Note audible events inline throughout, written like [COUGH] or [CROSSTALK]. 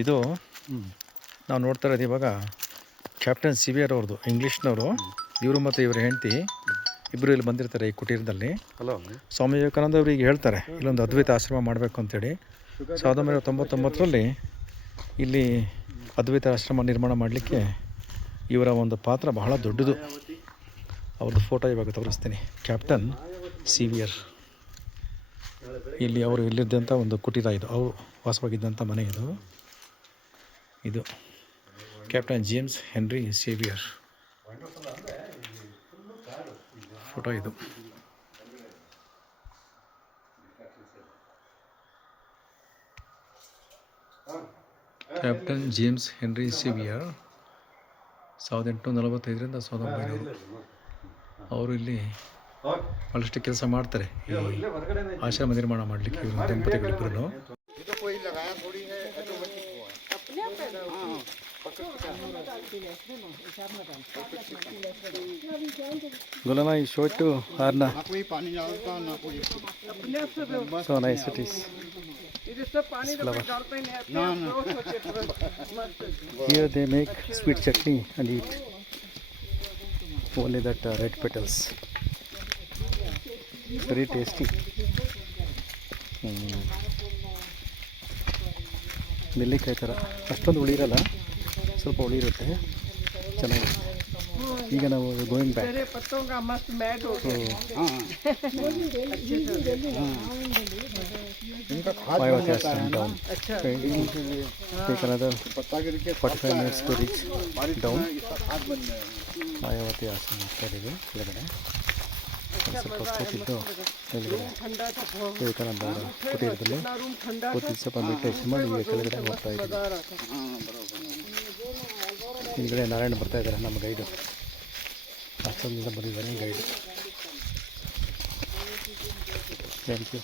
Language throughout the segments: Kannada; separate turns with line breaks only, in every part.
ಇದು ನಾವು ನೋಡ್ತಾ ಇರೋದು ಇವಾಗ ಕ್ಯಾಪ್ಟನ್ ಸಿವಿಯರ್ ಅವ್ರದ್ದು ಇಂಗ್ಲೀಷ್ನವರು. ಇವರು ಮತ್ತು ಇವ್ರ ಹೆಂಡತಿ ಇಬ್ಬರು ಇಲ್ಲಿ ಬಂದಿರ್ತಾರೆ ಈ ಕುಟೀರದಲ್ಲಿ.
ಹಲೋ
ಸ್ವಾಮಿ ವಿವೇಕಾನಂದ ಅವರು ಈಗ ಹೇಳ್ತಾರೆ ಇಲ್ಲೊಂದು ಅದ್ವೈತ ಆಶ್ರಮ ಮಾಡಬೇಕು ಅಂತೇಳಿ. ಸಾವಿರದ ಒಂಬೈನೂರ ತೊಂಬತ್ತೊಂಬತ್ತರಲ್ಲಿ ಇಲ್ಲಿ ಅದ್ವೈತ ಆಶ್ರಮ ನಿರ್ಮಾಣ ಮಾಡಲಿಕ್ಕೆ ಇವರ ಒಂದು ಪಾತ್ರ ಬಹಳ ದೊಡ್ಡದು. ಅವ್ರದ್ದು ಫೋಟೋ ಇವಾಗ ತೋರಿಸ್ತೀನಿ. ಕ್ಯಾಪ್ಟನ್ ಸಿವಿಯರ್ ಇಲ್ಲಿ ಅವರು ಇಲ್ಲಿದ್ದಂಥ ಒಂದು ಕುಟೀರ ಇದು. ಅವರು ವಾಸವಾಗಿದ್ದಂಥ ಮನೆ ಇದು. ಇದು captain James Henry Sevier photo ಇದು. ಕ್ಯಾಪ್ಟನ್ ಜೇಮ್ಸ್ ಹೆನ್ರಿ ಸೇವಿಯರ್ ಸಾವಿರದ ಎಂಟುನೂರ ನಲವತ್ತೈದರಿಂದ ಸಾವಿರದ ಒಂಬೈನೂರು. ಅವರು ಇಲ್ಲಿ ಭಾಳಷ್ಟು ಕೆಲಸ ಮಾಡ್ತಾರೆ. ಆಶ್ರಮ ನಿರ್ಮಾಣ ಮಾಡಲಿಕ್ಕೆ ದಂಪತಿಗಳಿಬ್ಬರು ಗುಲಮಾಯಿ ಶೋಟು,
ಹಾರ್ನ.
So nice it is here they make sweet chutney and eat only that red petals very tasty ನೆಲ್ಲಿಕಾಯಿ ಥರ ಅಷ್ಟೊಂದು ಉಳಿರಲ್ಲ ಸ್ವಲ್ಪ ಒಳಿರುತ್ತೆ ಚೆನ್ನಾಗಿ ಈಗ ನಾವು going back five
cast
down
taken
forty five minutes to reach
down
Mayawati ಆಸನ ಮಾಡ್ತಾಯಿದ್ದೀವಿ ಕೆಳಗಡೆ. ಸ್ವಲ್ಪ ಕೂತಿದ್ದು ವಿವೇಕಾನಂದ ಕುಟೀರದಲ್ಲಿ ಕೂತಿದ್ದು ಸ್ವಲ್ಪ ಮೆಡಿಟೇಷನ್ ಮಾಡಿ ಕೆಳಗಡೆ ಹೋಗ್ತಾ ಇದ್ದೀವಿ. ಹಿಂದ್ಗಡೆ ನಾರಾಯಣ ಬರ್ತಾ ಇದ್ದಾರೆ, ನಮ್ಮ ಗೈಡು. ಅಷ್ಟೊಂದಿಂದ ಬಂದಿದ್ದಾರೆ ಗೈಡು. ಥ್ಯಾಂಕ್ ಯು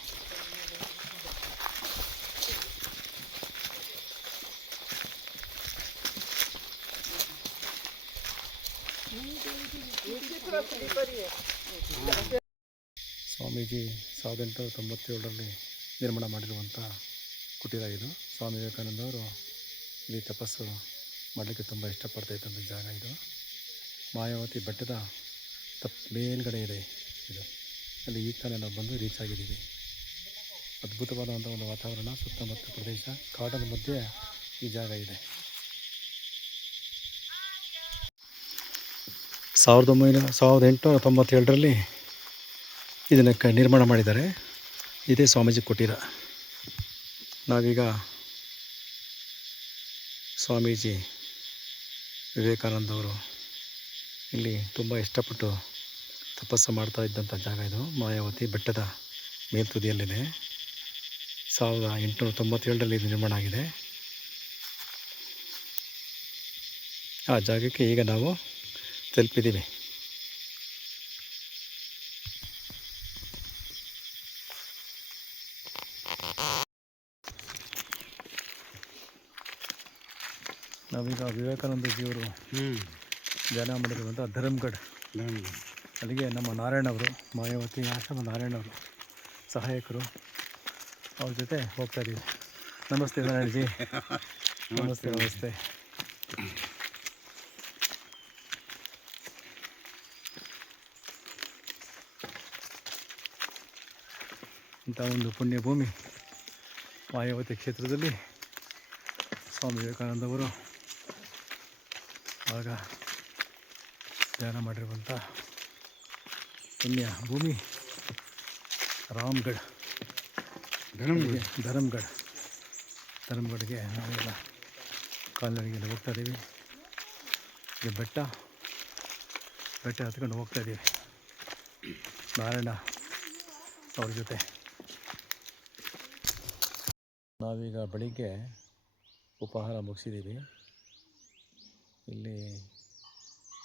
ಸ್ವಾಮೀಜಿ ಸಾವಿರದ ಎಂಟುನೂರ ತೊಂಬತ್ತೇಳರಲ್ಲಿ ನಿರ್ಮಾಣ ಮಾಡಿರುವಂಥ ಕುಟೀರ ಇದು. ಸ್ವಾಮಿ ವಿವೇಕಾನಂದ ಅವರು ಇಲ್ಲಿ ತಪಸ್ಸು ಮಾಡಲಿಕ್ಕೆ ತುಂಬ ಇಷ್ಟಪಡ್ತಾ ಇದ್ದಂಥ ಜಾಗ ಇದು. ಮಾಯಾವತಿ ಬೆಟ್ಟದ ತಪ್ ಮೇಲ್ಗಡೆ ಇದೆ ಇದು. ಅಲ್ಲಿ ಈ ಕಾಲ ನಾವು ಬಂದು ರೀಚ್ ಆಗಿದ್ದೀವಿ. ಅದ್ಭುತವಾದಂಥ ಒಂದು ವಾತಾವರಣ, ಸುತ್ತಮುತ್ತ ಪ್ರದೇಶ ಕಾಡದ ಮಧ್ಯೆ ಈ ಜಾಗ ಇದೆ. ಸಾವಿರದ ಒಂಬೈನೂರ, ಸಾವಿರದ ಎಂಟುನೂರ ತೊಂಬತ್ತೇಳರಲ್ಲಿ ಇದನ್ನು ಕ ನಿರ್ಮಾಣ ಮಾಡಿದ್ದಾರೆ. ಇದೇ ಸ್ವಾಮೀಜಿ ಕುಟೀರ ನಾವೀಗ ಸ್ವಾಮೀಜಿ ವಿವೇಕಾನಂದವರು ಇಲ್ಲಿ ತುಂಬ ಇಷ್ಟಪಟ್ಟು ತಪಸ್ಸು ಮಾಡ್ತಾ ಇದ್ದಂಥ ಜಾಗ ಇದು. ಮಾಯಾವತಿ ಬೆಟ್ಟದ ಮೇಲ್ತುದಿಯಲ್ಲಿದೆ. ಸಾವಿರದ ಎಂಟುನೂರ ತೊಂಬತ್ತೇಳರಲ್ಲಿ ಇದು ನಿರ್ಮಾಣ ಆಗಿದೆ. ಆ ಜಾಗಕ್ಕೆ ಈಗ ನಾವು ತಲುಪಿದ್ದೀವಿ. ನಾವೀಗ ವಿವೇಕಾನಂದಜಿಯವರು ಧ್ಯಾನ ಮಾಡಿರುವಂಥ ಧರ್ಮಗಢ್. ಅಲ್ಲಿಗೆ ನಮ್ಮ ನಾರಾಯಣವರು ಮಾಯಾವತಿ ಆಶ್ರಮ ನಾರಾಯಣವರು ಸಹಾಯಕರು ಅವ್ರ ಜೊತೆ ಹೋಗ್ತಾ ಇದ್ದೀವಿ. ನಮಸ್ತೆ ನಾರಾಯಣಜಿ [LAUGHS] ನಮಸ್ತೆ ನಮಸ್ತೆ. ಇಂಥ ಒಂದು ಪುಣ್ಯಭೂಮಿ ಮಾಯಾವತಿ ಕ್ಷೇತ್ರದಲ್ಲಿ ಸ್ವಾಮಿ ವಿವೇಕಾನಂದವರು ಆಗ ಧ್ಯಾನ ಮಾಡಿರುವಂಥ ಪುಣ್ಯ ಭೂಮಿ ರಾಮ್ಗಢ. ಧರ್ಮಗಢ ಧರ್ಮಗಢ್ ಧರ್ಮಗಢಗೆ ನಾವೆಲ್ಲ ಕಾಲ್ನಡಿಗೆಲ್ಲ ಹೋಗ್ತಾ ಇದ್ದೀವಿ. ಇದು ಬೆಟ್ಟ ಬೆಟ್ಟ ಹತ್ಕೊಂಡು ಹೋಗ್ತಾ ಇದ್ದೀವಿ. ನಾರಾಯಣ ಅವ್ರ ಜೊತೆ. ನಾವೀಗ ಬೆಳಿಗ್ಗೆ ಉಪಹಾರ ಮುಗಿಸಿದ್ದೀವಿ. ಇಲ್ಲಿ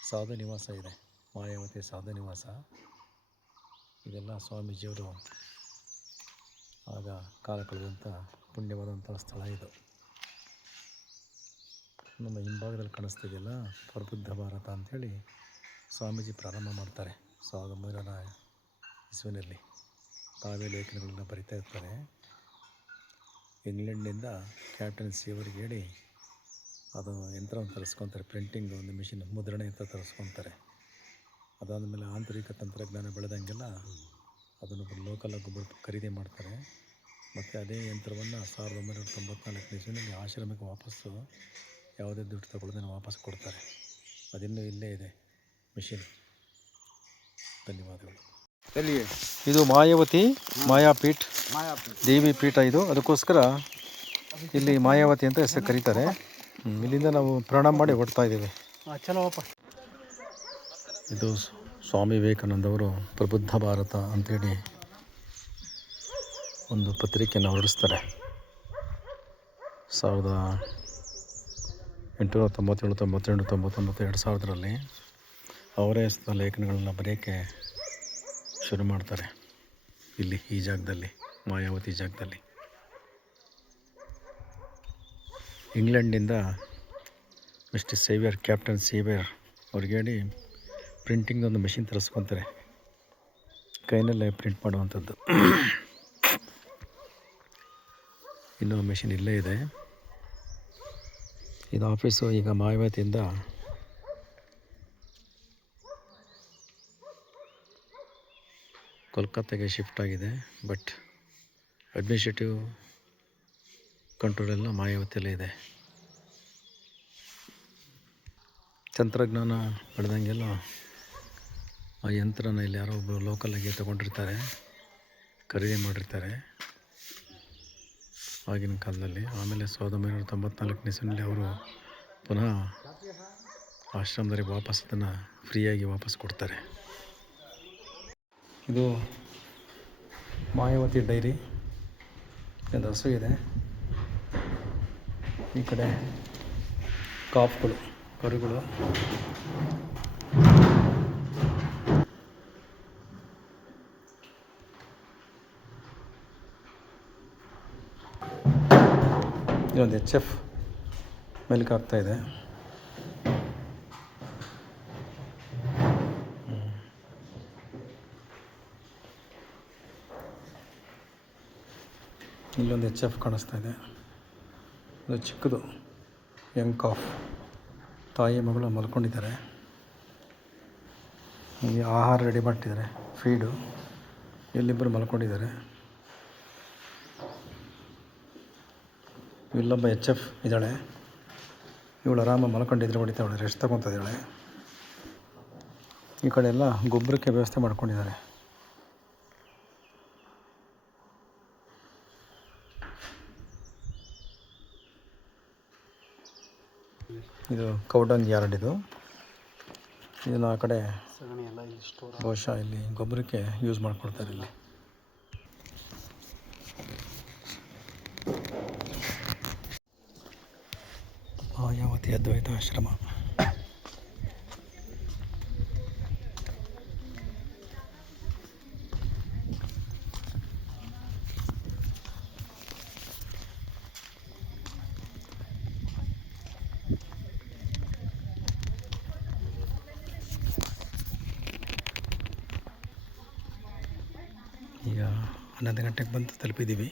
ಸಾಧು ನಿವಾಸ ಇದೆ. ಮಾಯಾವತಿ ಸಾಧು ನಿವಾಸ. ಇದೆಲ್ಲ ಸ್ವಾಮೀಜಿಯವರು ಆಗ ಕಾಲ ಕಳೆದಂಥ ಪುಣ್ಯವಾದಂಥ ಸ್ಥಳ ಇದು. ನಮ್ಮ ಹಿಂಭಾಗದಲ್ಲಿ ಕಾಣಿಸ್ತಿದೆಯಲ್ಲ, ಪ್ರಬುದ್ಧ ಭಾರತ ಅಂಥೇಳಿ ಸ್ವಾಮೀಜಿ ಪ್ರಾರಂಭ ಮಾಡ್ತಾರೆ. ಸಾವಿರದ ಒಂಬೈನೂರ ಇಸುವಿನಲ್ಲಿ. ತಾವೇ ಲೇಖನಗಳನ್ನು ಬರಿತಾ ಇರ್ತಾರೆ. ಇಂಗ್ಲೆಂಡ್ನಿಂದ ಕ್ಯಾಪ್ಟನ್ ಸಿಯವರಿಗೆ ಹೇಳಿ ಅದು ಯಂತ್ರವನ್ನು ತರಿಸ್ಕೊತಾರೆ ಪ್ರಿಂಟಿಂಗ್ ಒಂದು ಮಿಷಿನ್ ಮುದ್ರಣೆ ಯಂತ್ರ ತರಿಸ್ಕೊತಾರೆ. ಅದಾದ ಮೇಲೆ ಆಂತರಿಕ ತಂತ್ರಜ್ಞಾನ ಬೆಳೆದಂಗೆಲ್ಲ ಅದನ್ನು ಲೋಕಲ್ ಒಬ್ಬರು ಖರೀದಿ ಮಾಡ್ತಾರೆ. ಮತ್ತು ಅದೇ ಯಂತ್ರವನ್ನು ಸಾವಿರದ ಒಂಬೈನೂರ ತೊಂಬತ್ನಾಲ್ಕನೇ ಇಸ್ವಿನಲ್ಲಿ ಆಶ್ರಮಕ್ಕೆ ವಾಪಸ್ಸು ಯಾವುದೇ ದುಡ್ಡು ತಗೊಳ್ಳೋದನ್ನು ವಾಪಸ್ ಕೊಡ್ತಾರೆ. ಅದಿನ್ನೂ ಇಲ್ಲೇ ಇದೆ ಮಿಷಿನ್ ಧನ್ಯವಾದಗಳು. ಇದು ಮಾಯಾವತಿ ಮಾಯಾಪೀಠ. ದೇವಿ ಪೀಠ ಇದು. ಅದಕ್ಕೋಸ್ಕರ ಇಲ್ಲಿ ಮಾಯಾವತಿ ಅಂತ ಹೆಸರು ಕರೀತಾರೆ. ಇಲ್ಲಿಂದ ನಾವು ಪ್ರಣಾಮ ಮಾಡಿ ಹೊಡ್ತಾ ಇದ್ದೀವಿ. ಇದು ಸ್ವಾಮಿ ವಿವೇಕಾನಂದವರು ಪ್ರಬುದ್ಧ ಭಾರತ ಅಂತೇಳಿ ಒಂದು ಪತ್ರಿಕೆಯನ್ನು ಹೊರಡಿಸ್ತಾರೆ. ಸಾವಿರದ ಎಂಟುನೂರ ತೊಂಬತ್ತೇಳು ತೊಂಬತ್ತೆರಡು ತೊಂಬತ್ತೊಂಬತ್ತು ಎರಡು ಸಾವಿರದಲ್ಲಿ ಅವರೇ ಲೇಖನಗಳನ್ನ ಬರೆಯೋಕ್ಕೆ ಶುರು ಮಾಡ್ತಾರೆ. ಇಲ್ಲಿ ಈ ಜಾಗದಲ್ಲಿ ಮಾಯಾವತಿ ಜಾಗದಲ್ಲಿ. ಇಂಗ್ಲೆಂಡಿಂದ ಮಿಸ್ಟರ್ ಸೇವಿಯರ್ ಕ್ಯಾಪ್ಟನ್ ಸೇವಿಯರ್ ಅವ್ರಿಗೆ ಹೇಳಿ ಪ್ರಿಂಟಿಂಗ್ ಒಂದು ಮೆಷಿನ್ ತರಿಸ್ಕೊತಾರೆ. ಕೈನಲ್ಲೇ ಪ್ರಿಂಟ್ ಮಾಡುವಂಥದ್ದು. ಇನ್ನೂ ಮೆಷಿನ್ ಇಲ್ಲೇ ಇದೆ. ಇದು ಆಫೀಸು ಈಗ ಮಾಯಾವತಿಯಿಂದ ಕೋಲ್ಕತ್ತಾಗೆ ಶಿಫ್ಟ್ ಆಗಿದೆ. ಬಟ್ ಅಡ್ಮಿನಿಸ್ಟ್ರೇಟಿವ್ ಕಂಟ್ರೋಲ್ ಎಲ್ಲ ಮಾಯಾವತಿಯಲ್ಲೇ ಇದೆ. ತಂತ್ರಜ್ಞಾನ ಬೆಳೆದಂಗೆಲ್ಲ ಆ ಯಂತ್ರನ ಇಲ್ಲಿ ಯಾರೋ ಒಬ್ಬರು ಲೋಕಲಾಗಿ ತೊಗೊಂಡಿರ್ತಾರೆ. ಖರೀದಿ ಮಾಡಿರ್ತಾರೆ. ಆಗಿನ ಕಾಲದಲ್ಲಿ. ಆಮೇಲೆ ಸಾವಿರದ ಒಂಬೈನೂರ ತೊಂಬತ್ನಾಲ್ಕನೇ ಇಸ್ವಿನಲ್ಲಿ ಅವರು ಪುನಃ ಆಶ್ರಮದಲ್ಲಿ ವಾಪಸ್ ಅದನ್ನು ಫ್ರೀಯಾಗಿ ವಾಪಸ್ ಕೊಡ್ತಾರೆ. ಇದು ಮಾಯಾವತಿ ಡೈರಿ. ಒಂದು ಹಸು ಇದೆ. ಈ ಕಡೆ ಕಾಫ್ಗಳು, ಕರುಗಳು. ಇದೊಂದು ಎಚ್ ಎಫ್ ಮೆಲ್ಕ್ ಆಗ್ತಾ ಇದೆ. ಇಲ್ಲೊಂದು ಎಚ್ ಎಫ್ ಕಾಣಿಸ್ತಾ ಇದೆ. ಇದು ಚಿಕ್ಕದು ಯಂಗ್ ಕಾಫ್ ತಾಯಿ ಮಗಳು ಮಲ್ಕೊಂಡಿದ್ದಾರೆ. ಇಲ್ಲಿ ಆಹಾರ ರೆಡಿ ಮಾಡ್ತಿದ್ದಾರೆ. ಫೀಡು ಇಲ್ಲಿಬ್ಬರು ಮಲ್ಕೊಂಡಿದ್ದಾರೆ. ಇಲ್ಲೊಬ್ಬ ಎಚ್ ಎಫ್ ಇದ್ದಾಳೆ. ಇವಳು ಆರಾಮ ಮಲ್ಕೊಂಡಿದ್ರೆ ಹೊಡಿತಾವಳೆ ರೆಸ್ಟ್ ತಗೊತಾ ಇದ್ದಾಳೆ. ಈ ಕಡೆ ಎಲ್ಲ ಗೊಬ್ಬರಕ್ಕೆ ವ್ಯವಸ್ಥೆ ಮಾಡ್ಕೊಂಡಿದ್ದಾರೆ. ಇದು ಕೌಡನ್ ಯಾರ್ಡ್ ಇದು ಇದನ್ನು ಆ ಕಡೆ ಬಹುಶಃ ಇಲ್ಲಿ ಗೊಬ್ಬರಕ್ಕೆ ಯೂಸ್ ಮಾಡ್ಕೊಳ್ತಾರೆ ಇಲ್ಲಿ ಮಾಯಾವತಿ ಅದ್ವೈತ ಆಶ್ರಮ ಈಗ ಹನ್ನೊಂದು ಗಂಟೆಗೆ ಬಂದು ತಲುಪಿದ್ದೀವಿ.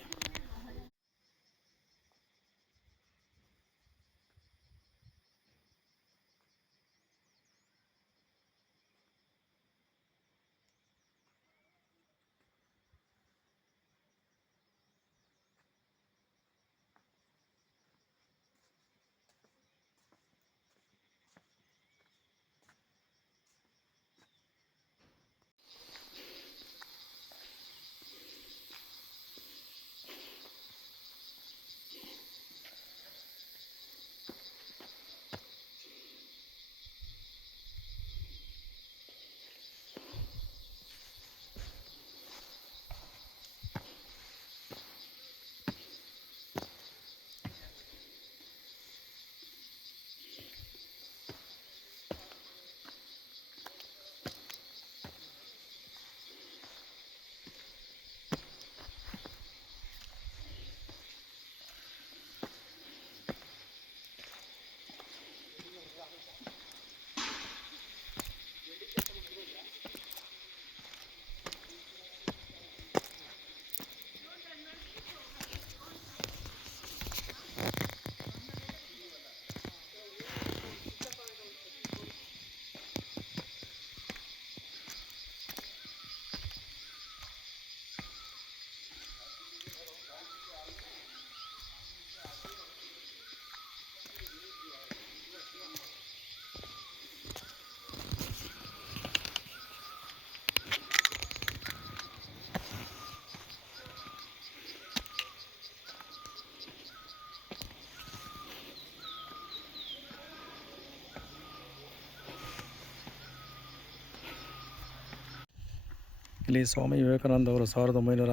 ಇಲ್ಲಿ ಸ್ವಾಮಿ ವಿವೇಕಾನಂದ ಅವರು ಸಾವಿರದ ಒಂಬೈನೂರ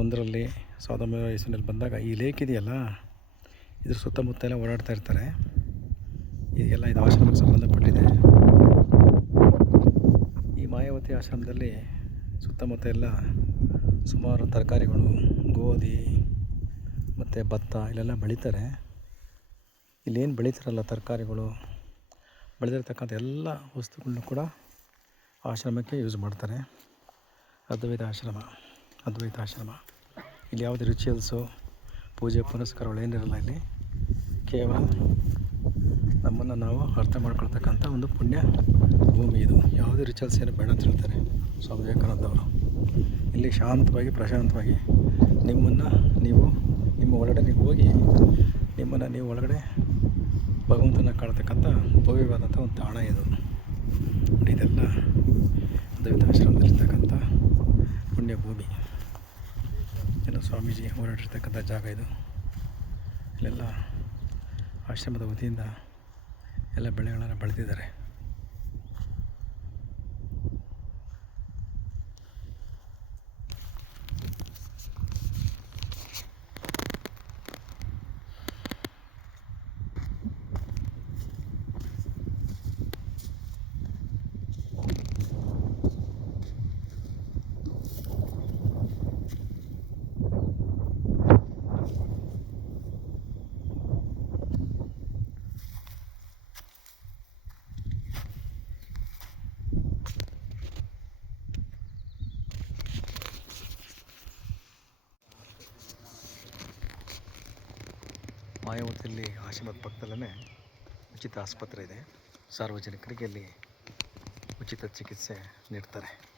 ಒಂದರಲ್ಲಿ ಸಾವಿರದ ಒಂಬೈನೂರ ಇಸ್ವಿನಲ್ಲಿ ಬಂದಾಗ ಈ ಲೇಕ್ ಇದೆಯಲ್ಲ, ಇದ್ರ ಸುತ್ತಮುತ್ತ ಎಲ್ಲ ಓಡಾಡ್ತಾ ಇರ್ತಾರೆ. ಇದೆಲ್ಲ ಇದು ಆಶ್ರಮಕ್ಕೆ ಸಂಬಂಧಪಟ್ಟಿದೆ. ಈ ಮಾಯಾವತಿ ಆಶ್ರಮದಲ್ಲಿ ಸುತ್ತಮುತ್ತ ಎಲ್ಲ ಸುಮಾರು ತರಕಾರಿಗಳು, ಗೋಧಿ ಮತ್ತು ಭತ್ತ ಇಲ್ಲೆಲ್ಲ ಬೆಳೀತಾರೆ. ಇಲ್ಲೇನು ಬೆಳೀತಾರಲ್ಲ ತರಕಾರಿಗಳು, ಬೆಳೆದಿರ್ತಕ್ಕಂಥ ಎಲ್ಲ ವಸ್ತುಗಳನ್ನೂ ಕೂಡ ಆಶ್ರಮಕ್ಕೆ ಯೂಸ್ ಮಾಡ್ತಾರೆ. ಅದ್ವೈತ ಆಶ್ರಮ ಅದ್ವೈತ ಆಶ್ರಮ. ಇಲ್ಲಿ ಯಾವುದೇ ರಿಚುವಲ್ಸು ಪೂಜೆ, ಪುನಸ್ಕಾರಗಳು ಏನಿರಲ್ಲ ಇಲ್ಲಿ. ಕೇವಲ ನಮ್ಮನ್ನು ನಾವು ಅರ್ಥ ಮಾಡ್ಕೊಳ್ತಕ್ಕಂಥ ಒಂದು ಪುಣ್ಯ ಭೂಮಿ ಇದು. ಯಾವುದೇ ರಿಚುವಲ್ಸ್ ಏನು ಬೇಡ ಅಂತ ಹೇಳ್ತಾರೆ ಸ್ವಾಮಿ ವಿವೇಕಾನಂದವರು ಇಲ್ಲಿ ಶಾಂತವಾಗಿ, ಪ್ರಶಾಂತವಾಗಿ ನಿಮ್ಮನ್ನು ನೀವು, ನಿಮ್ಮ ಒಳಗಡೆ ನೀವು ಹೋಗಿ ನಿಮ್ಮನ್ನು ನೀವು ಒಳಗಡೆ ಭಗವಂತನ ಕಾಣ್ತಕ್ಕಂಥ ಭವ್ಯವಾದಂಥ ಒಂದು ತಾಣ ಇದು. ಇದೆಲ್ಲ ಅದ್ವೈತ ಪುಣ್ಯಭೂಮಿ. ಪುಣ್ಯ ಭೂಮಿ ಎಲ್ಲ ಸ್ವಾಮೀಜಿ ಓಡಾಡಿರ್ತಕ್ಕಂಥ ಜಾಗ ಇದು. ಇಲ್ಲೆಲ್ಲ ಆಶ್ರಮದ ವತಿಯಿಂದ ಎಲ್ಲ ಬೆಳೆಗಳನ್ನು ಬೆಳೆದಿದ್ದಾರೆ. ಮಾಯಾವತಿಯಲ್ಲಿ ಆಶ್ರಮದ ಪಕ್ಕದಲ್ಲೇ ಉಚಿತ ಆಸ್ಪತ್ರೆ ಇದೆ. ಸಾರ್ವಜನಿಕರಿಗೆ ಅಲ್ಲಿ ಉಚಿತ ಚಿಕಿತ್ಸೆ ನೀಡ್ತಾರೆ.